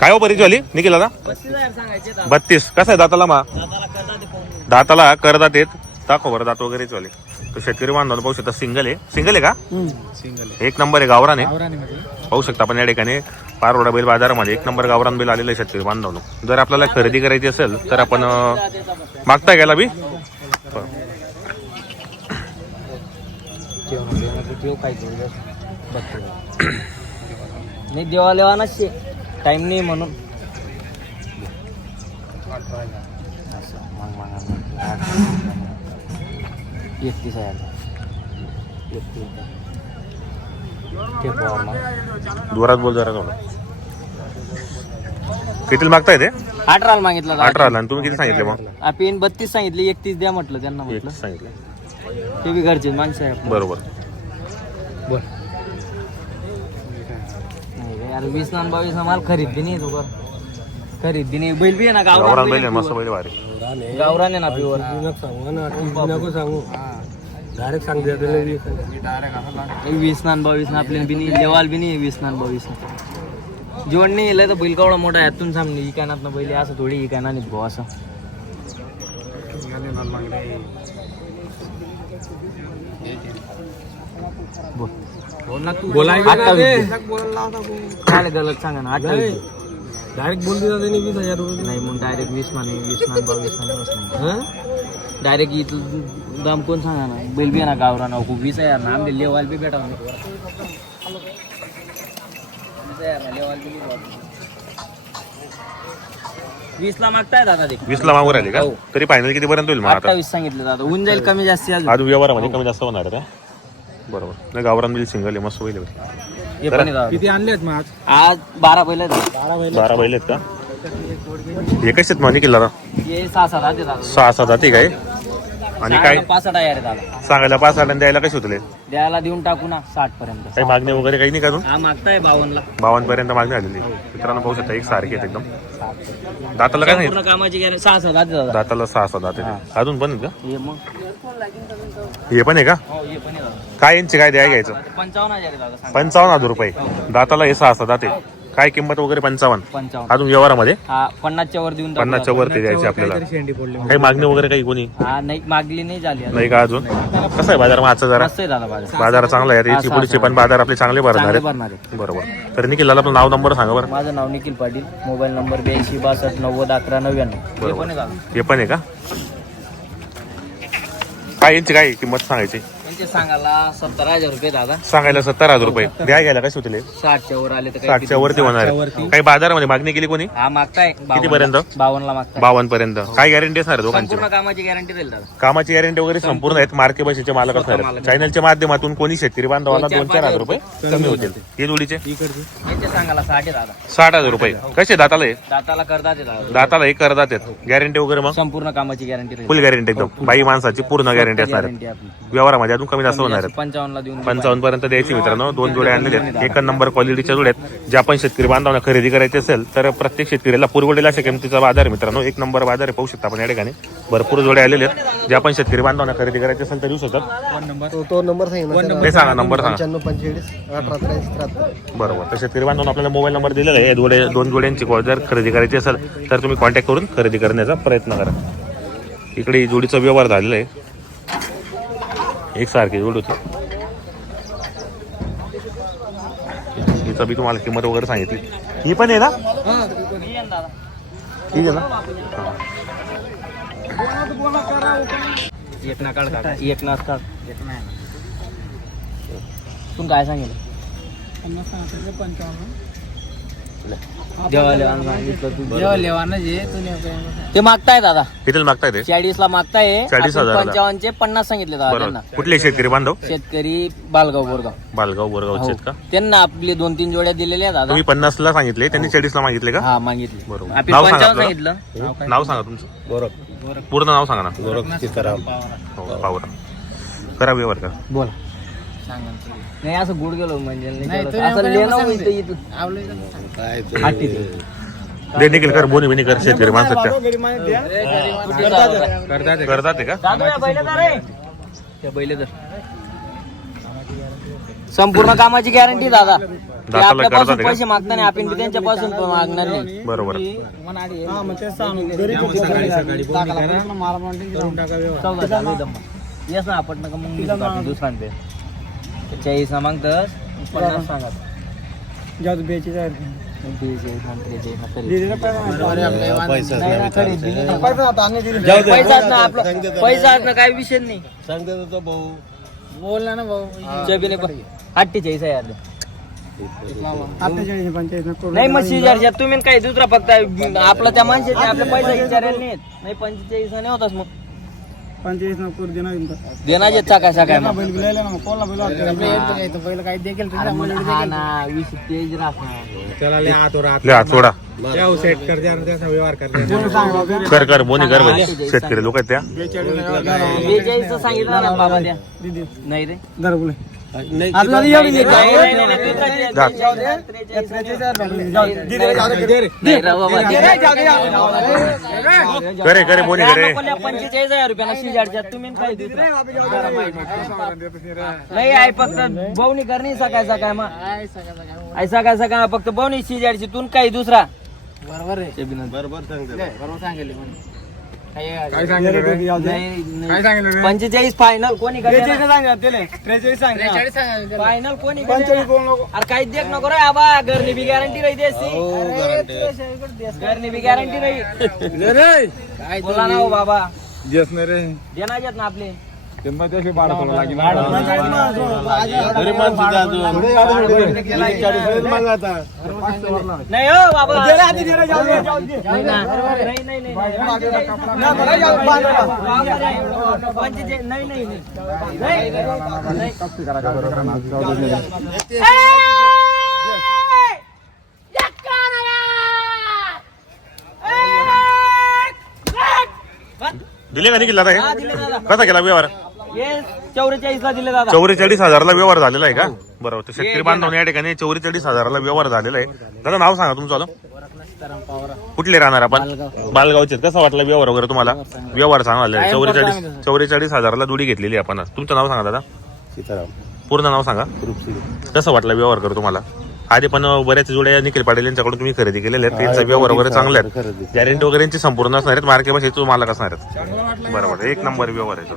काय हो परिचय आली निखिल दादा? 32. कसा आहे दाताला मा? दाताला करदात येत. दाखव बरं दात वगैरे चालले. तो शेतकरी बांधवांना पाहू शकता. सिंगल आहे का? सिंगल एक नंबर आहे गावराने. पाहू शकता आपण या ठिकाणी पारोडा बैल बाजारामध्ये एक नंबर गावरान बैल आलेलं आहे शेतकरी बांधवांनो. जर आपल्याला खरेदी करायची असेल तर आपण मागता गेला बी नाही देवा लेवा टाइम नाही म्हणून जोरात बोल जरा थोडं. किती मागताय ते? 18 मागितलं 18 आणि तुम्ही किती सांगितले मग? आपण 32 सांगितली 31 द्या म्हटलं त्यांना म्हटलं सांगितलं ते बी घरचे माणसं आहे बरोबर. यार 20 ना 22 ना माल खरीदी नाही तो खरीदी नाही बैल बी आहे ना गावरान बैल आहे मस्त बैल भारी. गावरान आहे ना प्युअर सांगू डायरेक्ट सांग 20 ना 22 ना आपल्याला बी नाही लेवाल बी नाही 20 ना 22 जेवण नाही येलं तर बैल केवढा मोठा आहे यातून सामने इकानात ना बैल असं थोडी इकाना नाही भाऊ असं काय गलत सांगा ना 28 डायरेक्ट बोल दिला त्याने 20,000 रुपये नाही मग डायरेक्ट 20 म्हणे 20 ना 22 म्हणे डायरेक्ट इथं दाम कोण सांगा ना बैल बी ना गावरा ना 20,000 ना आमले लेवाल बी भेटा 20 ला मागताय दादा ते 20 ला मागू राहिले का? तरी फायनल किती पर्यंत होईल मग आता? 28 सांगितलं दादा होऊन जाईल कमी जास्त आज व्यवहारामध्ये कमी जास्त होणार आहे का? बरोबर. नाही गावरान बिल सिंगल आहे मस्त बैल आहे. हे पण आहे दादा. किती आणलेत मग आज 12 बैल आहेत 12 बैल आहेत का? हे कसे आहेत मानी किल्ला? हे 6-7 आहेत दादा 6-7 जाते काय? आणि काय 65 आहे दादा सांगायला 5 आणि द्यायला कसे होतले? द्यायला देऊन टाकू ना 60 पर्यंत काही मागणी वगैरे काही नाही का अजून? हा मागताय 52 ला 52 पर्यंत मागणी आलेली. मित्रांनो पाहू शकता एक सारखे आहेत एकदम. दाताला काय नाही? पूर्ण कामाची गॅरंटी 6-7 आहेत दादा दाताला 6-7 दाते अजून पण आहेत का? हे मग हे पण आहे का? हो हे पण आहे दादा काय यांचे काय द्याय घ्यायचं? 55,000 आहे दादा सांगा 55,000 रुपये दाताला हे 6-7 दाते. काय किंमत वगैरे 55? 55 अजून व्यवहारामध्ये हा 50 च्या वर देऊन टाकू 50च्या वरती द्यायचे आपल्याला. शेंडी पडली काही मागणी वगैरे काही कोणी हा नाही मागली नाही झाली आता. नाही का अजून? कसं आहे बाजार मागचा जरा? मस्त आहे दादा बाजार बाजार चांगला आहे याची पुढचे पण बाजार आपले चांगले भरणार चांगले आहेत. भरणार आहे बरोबर. तर निखिल आपलं नाव नंबर सांगा बरं. माझं नाव निखिल पाटील मोबाईल नंबर 82 62 90 11 99 हे पण आहे दादा हे पण आहे का? काय यांची काय किंमत सांगायची? त्यांचे सांगायला 17,000 रुपये दादा सांगायला 70,000 रुपये द्या घ्यायला कसे होतील? 60 च्या वर आले तर 60च्या वरती होणार आहे. काही बाजारामध्ये मागणी केली कोणी? हा मागताय किती पर्यंत? 52 ला मागताय 52 पर्यंत. काय गॅरंटी असणार आहे दोघांची? पूर्ण कामाची गॅरंटी देईल दादा कामाची गॅरंटी वगैरे संपूर्ण आहेत. मार्के बशीचे मालक असणार आहेत. चॅनलच्या माध्यमातून कोणी शेतकरी बांधवाला 2-4 रुपये कमी होतील. हे जोडीचे त्यांचे सांगायला 60 आहे दादा 60,000 रुपये. कसे दाताला हे? दाताला करतात ते दादा दाताला हे करतात गॅरंटी वगैरे मग संपूर्ण कामाची गॅरंटी राहील फुल गॅरंटी एकदम बाई माणसाची पूर्ण गॅरंटी असणार आहे. गॅरंटी आपली व्यवहारामध्ये अजून कमी जास्त होणार आहेत. 55 ला देऊन 55 पर्यंत द्यायची मित्रांनो. 2 जोड्या आणलेले आहेत. एक नंबर क्वालिटीच्या जोड्या आहेत. जे आपण शेतकरी बांधवांना खरेदी करायची असेल तर प्रत्येक शेतकरीला पुरवडेल अशा किमतीचा बाजार आहे मित्रांनो. एक नंबर बाजार आहे पाहू शकता आपण या ठिकाणी. भरपूर जोड्या आलेले आहेत. जे आपण शेतकरी बांधवांना खरेदी करायची असेल तर येऊ शकतात. तो नंबर सांगितला हे सांगा नंबर सांगा. 95 45 18 73. बरोबर. तर शेतकरी बांधवांना आपल्याला मोबाईल नंबर दिलेला आहे. 2 जोड्यांची जर खरेदी करायची असेल तर तुम्ही कॉन्टॅक्ट करून खरेदी करण्याचा प्रयत्न करा. इकडे जोडीचा व्यवहार झालेला आहे. एक सारखी जोड होती. हिचा बी तुम्हाला किंमत वगैरे सांगितली. ही पण आहे ना? ठीक आहे ना? एक ना काढ एक ना काढ तू काय सांगेल ते मागताय दादा कितीला मागताय ते? 40 ला मागताय 40,000 ला. 55 चे 50 सांगितले दादा बरोबर. त्यांना कुठले शेतकरी बांधव? शेतकरी बालगाव बोरगाव बालगाव बोरगावचे आहेत का? त्यांना आपले 2-3 जोड्या दिलेल्या आहेत दादा तुम्ही 50 ला सांगितले त्यांनी 40 ला मागितले का? हा मागितले बरोबर. आपण नाव सांगा 55 आपलं. सांगितलं नाव सांगा तुमचं. पूर्ण नाव सांगा ना. हो, पावरा. करा व्यवहार का? बोला नाही असं गुड गेलो म्हणजे असं लेणं होईल इथं दे निखिल कर बोनी बिनी कर शेतकरी माणसाच्या करतात ते का? संपूर्ण कामाची गॅरंटी दादा ते दाताला करतात आपल्यापासून का? पैसे मागता नाही आपण बी त्यांच्यापासून पण मागणार नाही. बरोबर. चौदा चालू दम येस ना आपण नका मग दुसऱ्यांपे 40 मागतस 50 सांगा पैसा काय विषय नाही. बोलला ना भाऊ 48,000 नाही मग 60,000 तुम्ही काय दुसरा फक्त आपला त्या माणसाने आपला पैसा विचारायला नाही 45 नाही होताच मग 45 देणार सकाळ सकाळ ले हात सोडा. कर बोनी कर भाई. शेतकरी लोक आहेत त्या. 42 सांगितलं ना बाबा द्या नाही रे नाही करे बोनी करे. 45,000 रुपयाला 60,000 तुम्ही काय नाही आहे फक्त बवणी करणी सकाळ सकाळ मग आई सकाळ सकाळ फक्त बवणी 60,000 तून काही दुसरा बरोबर आहे. बरोबर सांगितले 45 फायनल कोणी फायनल कोणी अरे काही देख नको रे आबा घरनी बी गॅरंटी राही देसी घरनी बी गॅरंटी राही बोला ना हो बाबा देणार येत ना आपले नाही हो बाबा दिले का नाही केला कसा केला व्यवहार? 44 दिले दादा. 44,000ला व्यवहार झालेला आहे का? बरोबर. तर शेतकरी बांधव या ठिकाणी 44,000ला व्यवहार झालेला आहे. दादा नाव सांगा तुमचं. कुठले राहणार आपण? बालगावचे. कसा वाटला व्यवहार वगैरे तुम्हाला? व्यवहार सांगा. 44,000ला जोडी घेतलेली आपण. तुमचं नाव सांगा दादा. पूर्ण नाव सांगा. कसं वाटलं व्यवहार करू तुम्हाला? आधी पण बऱ्याच जोड्या निखिल पाटील यांच्याकडून तुम्ही खरेदी केलेल्या आहेत. त्यांचा व्यवहार वगैरे चांगला आहे. गॅरंटी वगैरे संपूर्ण असणार आहेत. मार्केट भाषेत तुम्हाला कसणार आहेत. बरोबर. एक नंबर व्यवहार आहे.